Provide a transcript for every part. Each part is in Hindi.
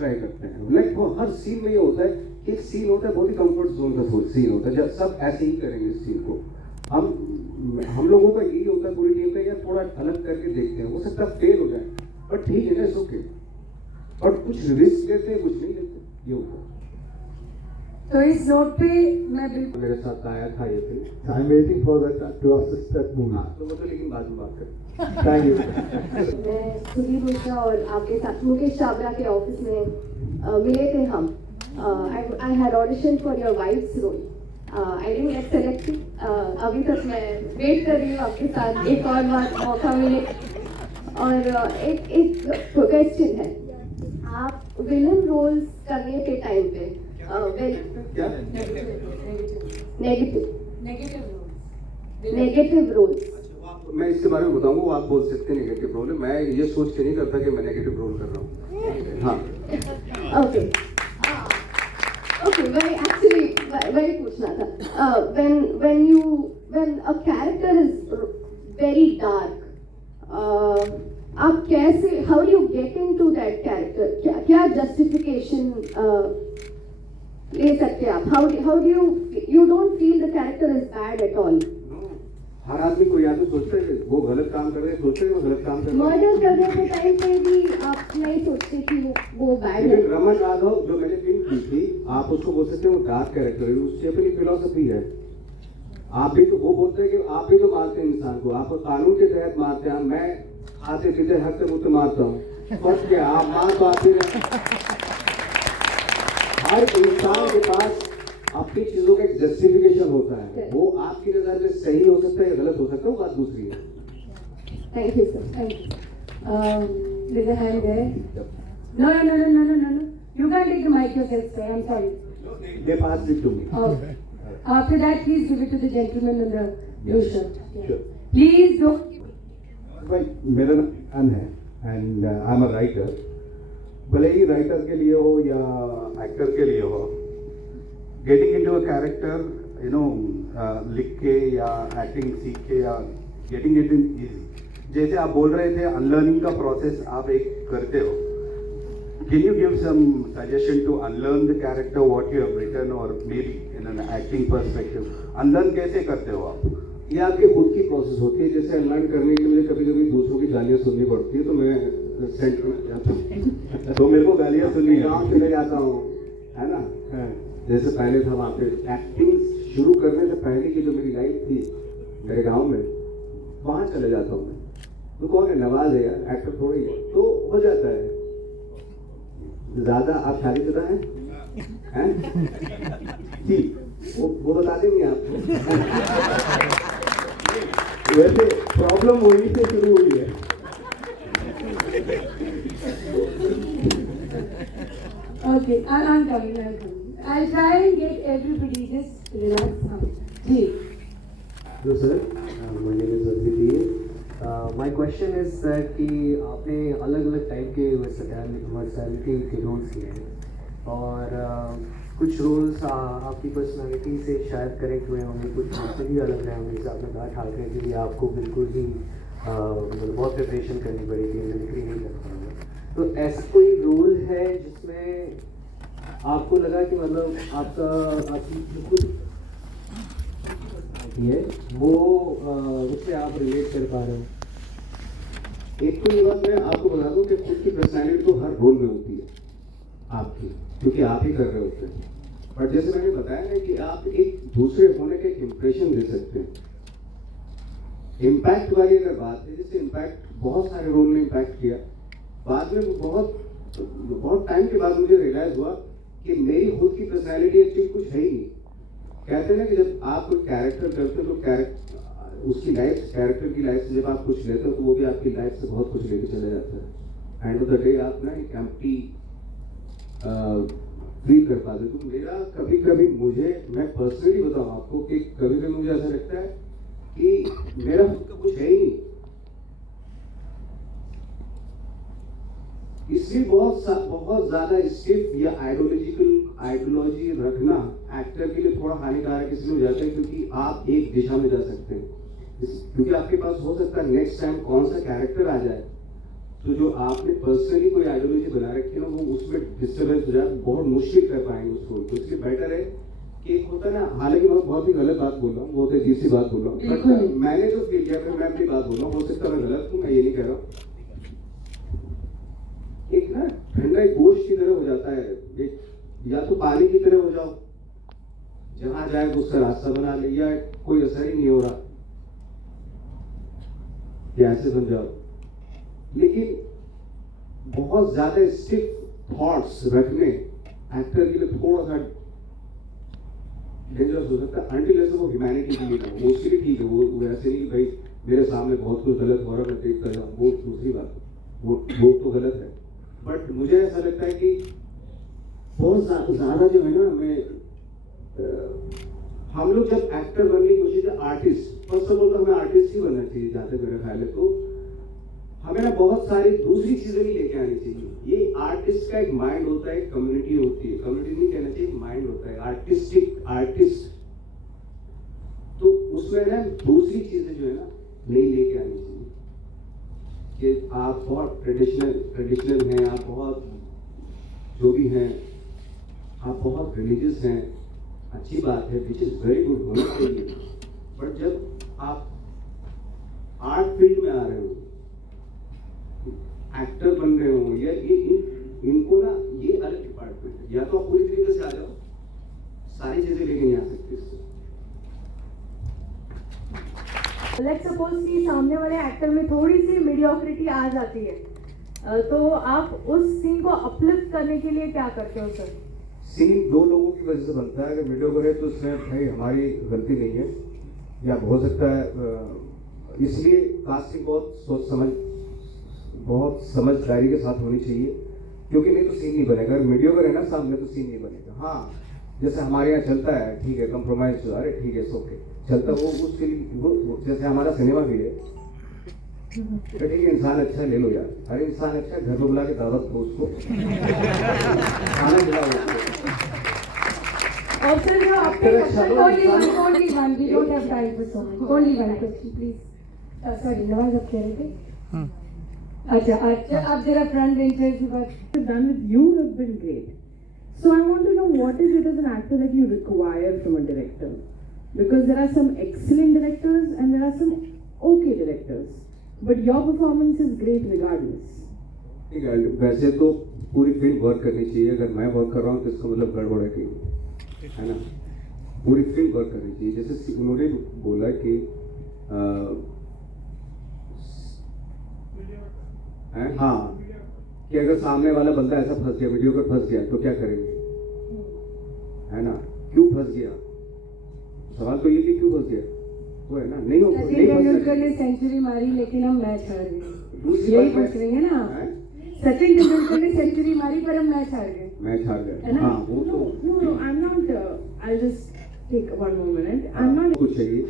ट्राई करते हैं। लाइक वो हर सीन में ये होता है कि एक सीन होता है बहुत ही कंफर्ट जोन का सीन होता है, जब सब ऐसे ही करेंगे इस सीन को, हम लोगों का यही होता है पूरी टीम का, यार थोड़ा अलग करके देखते हैं, हो सकता है फेल हो जाए बट ठीक है ना, इट्स ओके। और कुछ रिस्क लेते हैं, कुछ नहीं लेते, ये होता है। तो इस नोट पे मैं बिल्कुल मेरे साथ आया था ये film, I am waiting for that to assist that movie. तो वो तो लेकिन बाद में बात करें। Thank you. मैं सुधीर मिश्रा और आपके साथ मुकेश चावला के ऑफिस में मिले थे हम। I had audition for your wife's role. I didn't get selected. अभी तक मैं वेट कर रही हूँ आपके साथ एक और बार मौका मिले। और एक क्वेश्चन है, आप विलन रोल्स करने के टाइम पे क्या नेगेटिव रोल्स, मैं इसके बारे में बताऊंगा, वो आप बोल सकते हैं नेगेटिव रोल है, मैं ये सोच के नहीं करता कि मैं नेगेटिव रोल कर रहा हूँ। हाँ ओके वही एक्चुअली वही पूछना था। when a character is very dark, आप कैसे, how do you get into that character? क्या justification ले सकते हैं आप? How do you don't feel the character is bad at all? हर आदमी को या तो सोचते है वो गलत काम कर रहे हैं, सोचते हैं वो गलत काम कर रहे हैं। मर्डर करने के टाइम पे भी आप नहीं सोचते कि वो बैड है? रमन राघव जो मैंने फिल्म की थी, आप उसको बोल सकते हैं वो डार्क कैरेक्टर है, उसकी अपनी फिलोसफी है। आप भी तो वो बोलते हैं कि आप भी तो मारते हैं इंसान को, आप कानून के तहत मारते हैं, मैं खाते पीते हक से मुझसे मारता हूँ, फर्क क्या, आप मार तो आते हैं। हर इंसान के पास अपनी चीजों का एक जस्टिफिकेशन होता है, वो आपकी नजर में सही हो सकता है या गलत हो सकता है, वो बात दूसरी है। Thank you, sir. thank you. There's a hand there. No. You can't take the mic yourself, sir. I'm sorry. They passed it to me. Okay. After that, please give it to the gentleman in the blue shirt. Sure. Please don't. भाई मेरा नाम है and I am a writer. भले ही राइटर के लिए हो या एक्टर के लिए हो, गेटिंग इनटू अ कैरेक्टर लिख के या एक्टिंग सीख के या गेटिंग इट इन इजी, जैसे आप बोल रहे थे अनलर्निंग का प्रोसेस आप एक करते हो, can you give some suggestion to unlearn the character what you have written और maybe in an acting perspective, unlearn कैसे करते हो आप? ये आपकी खुद की प्रोसेस होती है। जैसे अनलर्न करने के लिए कभी कभी दूसरों की गालियाँ सुननी पड़ती है, तो मैं सेंटर में जाता हूँ तो मेरे को गालियाँ सुननी है, गाँव चले जाता हूँ, है ना। जैसे पहले था वहाँ पे एक्टिंग शुरू करने से पहले की जो मेरी लाइफ थी मेरे गांव में, वहाँ चले जाता हूँ मैं। तो कौन है, नवाज है यार, एक्टर थोड़ी है, तो हो जाता है। ज्यादा आप शादीशुदा हैं? ठीक, वो बता देंगे आपको। वैसे प्रॉब्लम वहीं से शुरू हुई है। Okay, I'm coming. I'll try and get everybody just relax now. Ji. Hello sir, my name is Aditi. My question is that कि आपने अलग अलग टाइप के वर्सैलिटी के रोल्स किए हैं और कुछ रोल्स आपकी पर्सनालिटी से शायद करेक्ट हुए होंगे, कुछ आपसे भी अलग रहे होंगे। जैसे आपने कहा ठाकरे के लिए आपको बिल्कुल ही मतलब बहुत प्रिपरेशन करनी पड़ी थी, मिमिक्री नहीं कर पाऊंगा। तो ऐसा कोई रोल है जिसमें आपको लगा कि मतलब आपकी बिल्कुल है वो उससे आप रिलेट कर पा रहे हो? एक तो ये बात मैं आपको बता दूं कि खुद की पर्सनैलिटी तो हर रोल में होती है आपकी, क्योंकि आप ही कर रहे होते हैं। पर जैसे मैंने बताया ना कि आप एक दूसरे होने का एक इम्प्रेशन दे सकते हैं। इम्पैक्ट वाली अगर बात है, जैसे इम्पैक्ट बहुत सारे रोल ने इम्पैक्ट किया, बाद में बहुत टाइम के बाद मुझे रियलाइज हुआ कि मेरी खुद की पर्सनैलिटी एक्चुअली कुछ है ही नहीं। कहते हैं ना कि जब आप कोई कैरेक्टर करते हो तो उसकी लाइफ, कैरेक्टर की लाइफ से जब आप कुछ लेते हो तो वो भी आपकी लाइफ से बहुत कुछ लेके चले जाता है। एंड ऑफ द डे आप ना एक एम्प्टी फील कर पाते। तो मेरा कभी कभी मैं पर्सनली बताऊँ आपको कि कभी कभी मुझे ऐसा लगता है कि मेरा खुद का कुछ है ही नहीं। इसलिए बहुत ज्यादा स्टिफ या आइडियोलॉजी रखना एक्टर के लिए थोड़ा हानिकारक इसलिए हो जाता है क्योंकि आप एक दिशा में जा सकते हैं, क्योंकि आपके पास हो सकता है नेक्स्ट टाइम कौन सा कैरेक्टर आ जाए तो जो आपने पर्सनली कोई आइडियोलॉजी बना रखी है ना, वो उसमें डिस्टर्बेंस हो जाए, बहुत मुश्किल कर पाएंगे उसको। तो इसलिए बेटर है कि एक होता है ना, हालांकि मैं बहुत ही गलत बात बोल रहा हूँ, बहुत अजीब सी बात बोल रहा हूँ, बिल्कुल। बट मैंने जो फील किया, फिर मैं अपनी बात बोल रहा हूँ, हो सकता है मैं गलत हूँ, मैं ये नहीं कह रहा हूँ। एक ना ठंडा एक गोश्त की तरह हो जाता है, एक या तो पानी की तरह हो जाओ, जहां जाए तो उसका रास्ता बना ले, या कोई असर ही नहीं हो रहा, या ऐसे बन जाओ। लेकिन बहुत ज्यादा स्टिफ थॉट्स रखने एक्टर के लिए थोड़ा सा डेंजरस हो सकता है, अनटिल ऐसे वो ह्यूमैनिटी के लिए हो, वो उसके लिए ठीक है, वो ऐसे नहीं भाई मेरे सामने बहुत कुछ गलत हो रहा है मैं देखता जाऊँ, वो दूसरी बात, वो तो गलत है। बट मुझे ऐसा लगता है कि बहुत ज्यादा जो है ना, हमें हम लोग जब एक्टर बनने की कोशिश है, आर्टिस्ट, फर्स्ट ऑफ ऑल तो हमें आर्टिस्ट ही बनना चाहिए जहाँ तक मेरा ख्याल है। तो हमें ना बहुत सारी दूसरी चीजें नहीं लेके आनी चाहिए। ये आर्टिस्ट का एक माइंड होता है, कम्युनिटी होती है, कम्युनिटी नहीं कहना चाहिए, माइंड होता है आर्टिस्टिक आर्टिस्ट। तो उसमें ना दूसरी चीजें जो है ना नहीं लेके आनी चाहिए कि आप बहुत ट्रेडिशनल हैं, आप बहुत जो भी हैं, आप बहुत रिलीजियस हैं, अच्छी बात है, विच इज वेरी गुड, होना चाहिए। बट जब आप आर्ट फील्ड में आ रहे हो, एक्टर बन रहे हो, या ये इनको ना ये अलग डिपार्टमेंट है, या तो आप पूरी तरीके से आ जाओ, सारी चीजें लेके नहीं आ सकते इससे। लेट्स सपोज कि सामने वाले एक्टर में थोड़ी सी मीडियोक्रिटी आ जाती है, तो आप उस सीन को अपलिफ्ट करने के लिए क्या करते हो सर? सीन दो लोगों की वजह से बनता है। अगर वीडियो करे तो उसमें भाई हमारी गलती नहीं है, या हो सकता है इसलिए कास्टिंग बहुत समझदारी के साथ होनी चाहिए, क्योंकि नहीं तो सीन नहीं बनेगा। अगर वीडियो करे ना सामने तो सीन नहीं बनेगा। हाँ, जैसे हमारे यहाँ चलता है, ठीक है, कंप्रोमाइज, अरे ठीक है, ओके चलता, वो उसके लिए वो जैसे हमारा सिनेमा भी है, तो ठीक है, इंसान अच्छा ले लो यार, अरे इंसान अच्छा, घर में बुला के दावत दो उसको, खाना खिलाओ उसको। और सर जो आपने only one, we don't have time for so much. Only one question, please. Sorry, Nawaz आप कह रहे थे? अच्छा, आप जरा फ्रंट बेंचर की बात done with you have been great. So I want to know, what is it as an actor that you require from a director? Because there are some excellent directors and there are some okay directors, but your performance is great regardless. ठीक है, वैसे तो पूरी फिल्म वर्क करनी चाहिए। अगर मैं वर्क कर रहा हूँ तो इसका मतलब गड़बड़ है कहीं, है ना। पूरी फिल्म वर्क करनी चाहिए। जैसे उन्होंने बोला कि हाँ, कि अगर सामने वाला बंदा ऐसा फंस गया, वीडियो पर फंस गया, तो क्या करेंगे, है ना। क्यों फंस गया, सवाल तो ये कि क्यों फंस गया, वो है ना। नहीं हो, सचिन तेंदुलकर ने सेंचुरी मारी लेकिन हम मैच हार गए, यही पूछ रहे हैं ना। सचिन तेंदुलकर ने सेंचुरी मारी पर हम मैच हार गए, मैच हार गए। है ना? हाँ, वो तो No, I'm not. I'll just take one more minute. I'm not. कुछ चाहिए,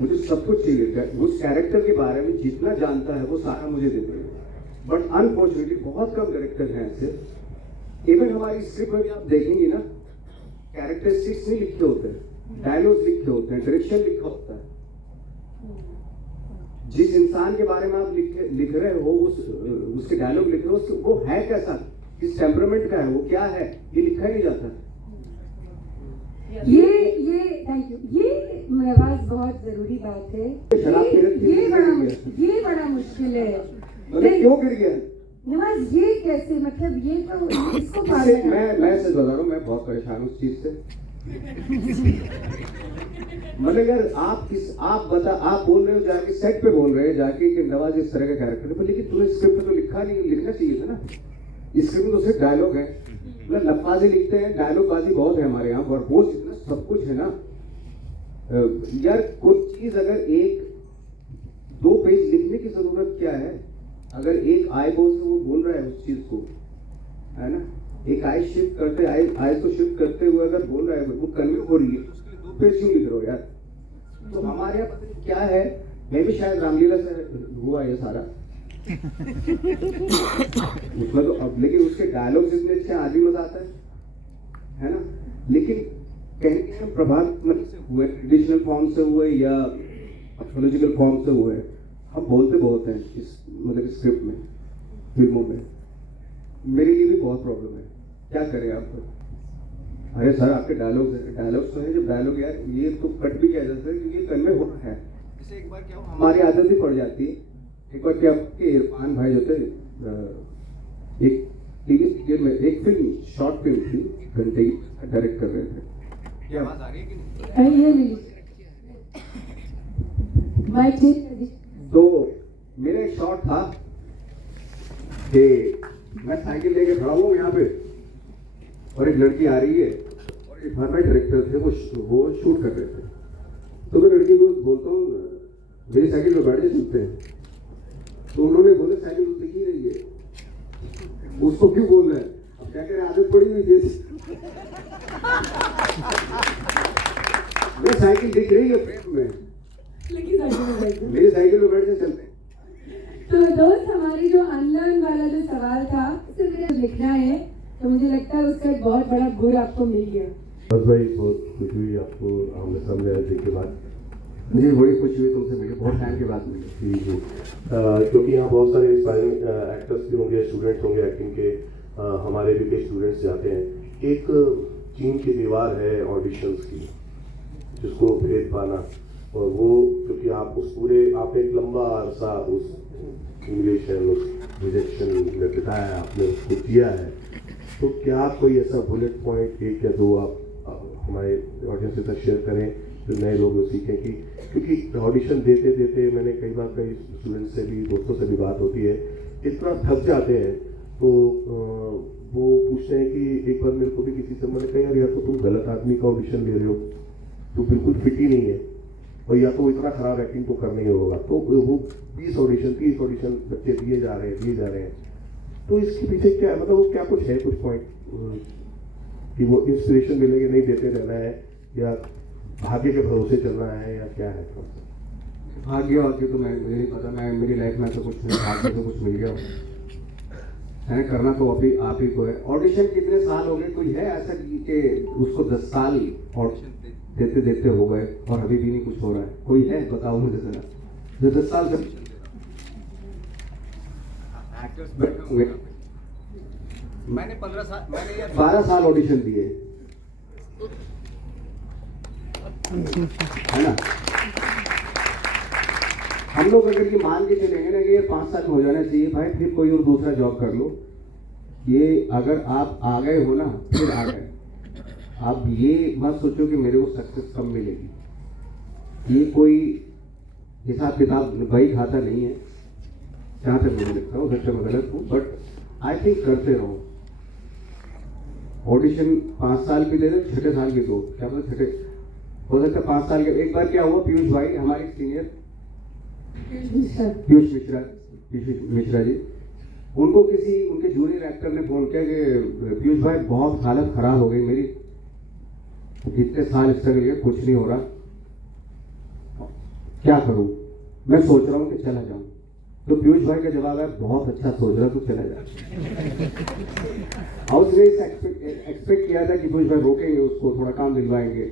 मुझे सब कुछ चाहिए। उस कैरेक्टर के बारे में जितना जानता है वो सारा मुझे देते हैं। बट अनफॉर्चुनेटली बहुत कम कैरेक्टर हैं ऐसे। इवन हमारी स्क्रिप्ट में भी आप देखेंगे ना, कैरेक्टरिस्टिक्स नहीं लिखे होते हैं, डायलॉग्स लिखे होते हैं, डायरेक्शन लिखा होता है। जिस इंसान के बारे में आप लिख रहे हो, उसके डायलॉग लिख रहे हो, वो है कैसा, किस टेम्परामेंट का है, वो क्या है, ये लिखा ही नहीं जाता। ये थैंक यू, ये नवाज बहुत जरूरी बात है। ये बड़ा मुश्किल है। मतलब क्यों गिर गया नवाज, ये कैसे, मतलब ये तो इसको पार करना है। मैं सच बता रहा हूँ, मैं बहुत परेशान हूँ उस चीज से। मतलब यार आप बोल रहे हो जाके, सेट पे बोल रहे हो जाके कि नवाज इस तरह का कैरेक्टर है, लेकिन तुम्हें स्क्रिप्ट में तो लिखा नहीं, लिखना चाहिए था ना। स्क्रिप्ट में तो सिर्फ डायलॉग है, मतलब लफ्ज़ी लिखते हैं, डायलॉग बाजी बहुत है हमारे यहाँ, वर्बोस इतना सब कुछ है ना यार। कोई चीज अगर 1-2 पेज लिखने की जरूरत क्या है, अगर एक आई बोल से वो बोल रहा है उस चीज को, है ना, एक आई शिफ्ट करते आई को शिफ्ट करते हुए अगर बोल रहा है, वो कन्वे हो रही है, तो उसके 2 पेज क्यों लिख रहे हो यार। तो हमारे यहाँ पता नहीं क्या है, मैं भी शायद रामलीला से हुआ ये सारा उसमें तो अब, लेकिन उसके डायलॉग्स इतने अच्छे, आदमी मजा आता है ना। लेकिन कहीं कहीं प्रभात से हुए, ट्रेडिशनल फॉर्म से हुए या एस्ट्रोलॉजिकल फॉर्म से हुए, हम बोलते बहुत हैं इस मतलब स्क्रिप्ट में, फिल्मों में, मेरे लिए भी बहुत प्रॉब्लम है। क्या करें आप? अरे सर, आपके डायलॉग्स तो है, जो डायलॉग यार ये तो कट भी किया जा सकता है क्योंकि ये कन्वे होना है। जैसे एक बार क्या हुआ, हमारी आदत भी पड़ जाती है। एक बार क्या कि इरफान भाई जो थे, एक टीवी सीरियल में एक फिल्म, शॉर्ट फिल्म थी, घंटे की, डायरेक्ट कर रहे थे। क्या आवाज आ रही है कि नहीं? ये लीजिए माइक चेक कर दीजिए। तो मेरा एक शॉट था कि मैं साइकिल लेके खड़ा हूँ यहाँ पे और एक लड़की आ रही है और एक भाई डायरेक्टर थे, वो शूट कर रहे थे। तो मैं लड़की को बोलता हूँ मेरी साइकिल पे बैठ जाए, चलते हैं। तो उन्होंने बोले साइकिल तो दिख ही रही है, उसको क्यों बोल रहे हैं? अब क्या करें, आदत पड़ी हुई थी। मेरी साइकिल दिख रही है फ्रेम में, लेकिन साइकिल में बैठ जाओ। मेरी साइकिल पे बैठ जाए, चलते हैं। तो दोस्त, हमारी जो अनलर्न वाला जो सवाल था उसे मेरे लिखना है, तो मुझे लगता है उसका एक बहुत बड़ा गुण आपको मिल गया। बस भाई, बहुत खुशी हुई आपको आमने सामने आने के बाद। मुझे बड़ी खुशी हुई तुमसे मिले, बहुत टाइम के बाद मिले। जी जी, क्योंकि यहाँ बहुत सारे इंस्पायरिंग एक्टर्स भी होंगे, स्टूडेंट्स होंगे एक्टिंग के, हमारे भी कई स्टूडेंट्स जाते हैं। एक चीन की दीवार है ऑडिशंस की, जिसको भेद पाना, और वो क्योंकि आप उस पूरे आपने एक लंबा अरसा उस इंग्लिशन, उस रिजेक्शन में बिताया, आपने उसको किया है, तो क्या कोई ऐसा बुलेट पॉइंट एक या दो आप हमारे ऑडियंस के साथ शेयर करें जो नए लोग सीखें? कि क्योंकि ऑडिशन देते देते मैंने कई बार कई स्टूडेंट्स से भी, दोस्तों से भी बात होती है, इतना थक जाते हैं तो वो पूछते हैं कि एक बार मेरे को भी किसी से मैंने कहा यार, या तो तुम गलत आदमी का ऑडिशन ले रहे हो, तो बिल्कुल फिट ही नहीं है, और या तो वो इतना खराब एक्टिंग तो करना ही होगा। तो वो 20 ऑडिशन 30 ऑडिशन बच्चे दिए जा रहे हैं। तो इसके पीछे क्या है, मतलब वो क्या कुछ है, कुछ पॉइंट कि वो इंस्पिरेशन मिलेगी, नहीं देते रहना है, या भाग्य के भरोसे चलना है, या क्या है? भाग्य वाग्य तो मुझे नहीं पता, मैं मेरी लाइफ में तो कुछ नहीं, भाग्य तो कुछ मिल गया है, करना तो अभी आप ही को है। ऑडिशन कितने साल हो गए? कोई है ऐसा कि उसको 10 साल ऑडिशन देते देते हो गए और अभी भी नहीं कुछ हो रहा है? कोई है? बताओ मुझे जरा, जो 10 साल से एक्टर्स बैठे हुए। मैंने 12 साल ऑडिशन दिए, है ना? हम लोग अगर ये मान के चलेंगे ना कि ये 5 साल में हो जाना चाहिए भाई, फिर कोई और दूसरा जॉब कर लो। ये अगर आप आ गए हो ना, फिर आ गए। आप ये मत सोचो कि मेरे को सक्सेस कम मिलेगी। ये कोई हिसाब किताब वही खाता नहीं है, जहाँ तक मुझे लगता है। सच्चा मैं गलत हूँ, बट आई थिंक करते रहो। ऑडिशन 5 साल भी दे दो, 6ठे साल भी दो, क्या पता 6ठे हो सकता है 5 साल के। एक बार क्या हुआ, पीयूष भाई हमारे सीनियर पीयूष मिश्रा जी, उनको किसी उनके जूनियर एक्टर ने फोन किया कि पीयूष भाई बहुत हालत खराब हो गई मेरी, इतने साल स्ट्रगल किया, कुछ नहीं हो रहा, क्या करूं? मैं सोच रहा हूं कि चला जाऊं। तो पीयूष भाई का जवाब है, बहुत अच्छा सोच रहा, तू चला जा। और उसने एक्सपेक्ट किया था कि पीयूष भाई रोकेंगे उसको, थोड़ा काम दिलवाएंगे।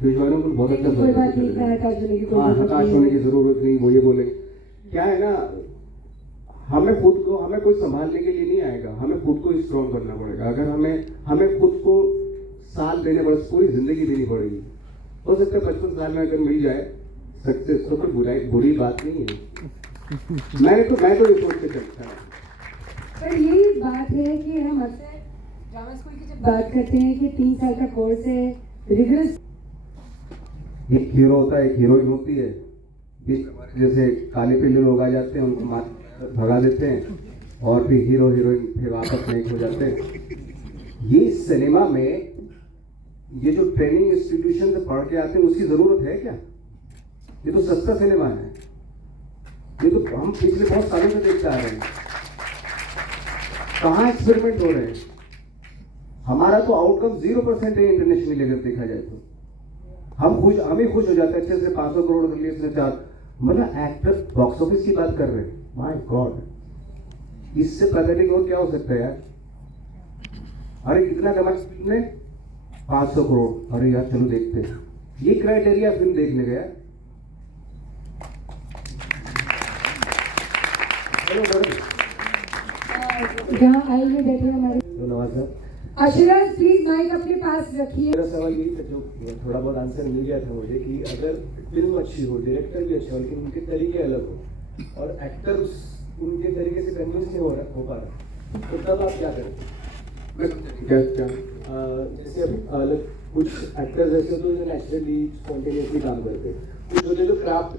पीयूष भाई ने बहुत अच्छा कोई बात नहीं, हताश होने की जरूरत नहीं, वो ये बोलेंगे। क्या है ना, हमें खुद को, हमें कोई संभालने के लिए नहीं आएगा, हमें खुद को स्ट्रॉन्ग करना पड़ेगा। अगर हमें खुद को साल देने पड़े, पूरी जिंदगी देनी पड़ेगी। हो सकता है 55 साल में अगर मिल जाए सक्सेस तो कोई बुरी बात नहीं है। मैं तो ये सोच के चलता हूँ। पर यही बात है कि हम अक्सर ड्रामा स्कूल की जब बात करते हैं कि 3 साल का कोर्स है, रिगरस। एक हीरो होता है, एक हीरोइन होती है। जैसे काले पीले लोग आ जाते हैं, उनको मार भगा देते हैं, और फिर हीरो हीरोइन फिर वापस नहीं हो जाते हैं। ये सिनेमा में ये जो ट्रेनिंग इंस्टीट्यूशन से पढ़ के आते हैं, उसकी जरूरत है क्या? ये तो सस्ता सिनेमा है। ये तो हम पिछले बहुत सालों से देखते आ रहे हैं। कहाँ एक्सपेरिमेंट हो रहे हैं? हमारा तो आउटकम 0% है इंटरनेशनली अगर देखा जाए तो। हम ही खुश हो जाते हैं, अच्छे से 500 करोड़ रिलीज ने 4, मतलब एक्टर बॉक्स ऑफिस की बात कर रहे हैं। माय गॉड, इससे पैथेटिक और क्या हो सकता है यार? अरे कितना कमाया ने? 500 करोड़। अरे यार चलो देखते हैं। ये क्राइटेरिया फिल्म देखने गया। चलो यहाँ आइए बैठे हमारे धन्यवाद सर। आशीर्वाद प्लीज माइक अपने पास रखिए। मेरा सवाल यही था, जो थोड़ा बहुत आंसर मिल गया था मुझे, कि अगर फिल्म अच्छी हो, डायरेक्टर भी अच्छा हो, लेकिन उनके तरीके अलग हो और एक्टर उनके तरीके से कन्विंस नहीं हो पा रहा, तो तब आप क्या करें? क्या क्या जैसे अभी अलग कुछ एक्टर्स ऐसे होते हैं जो नेचुरली स्पॉन्टेनियसली काम करते हैं, कुछ होते हैं जो क्राफ्ट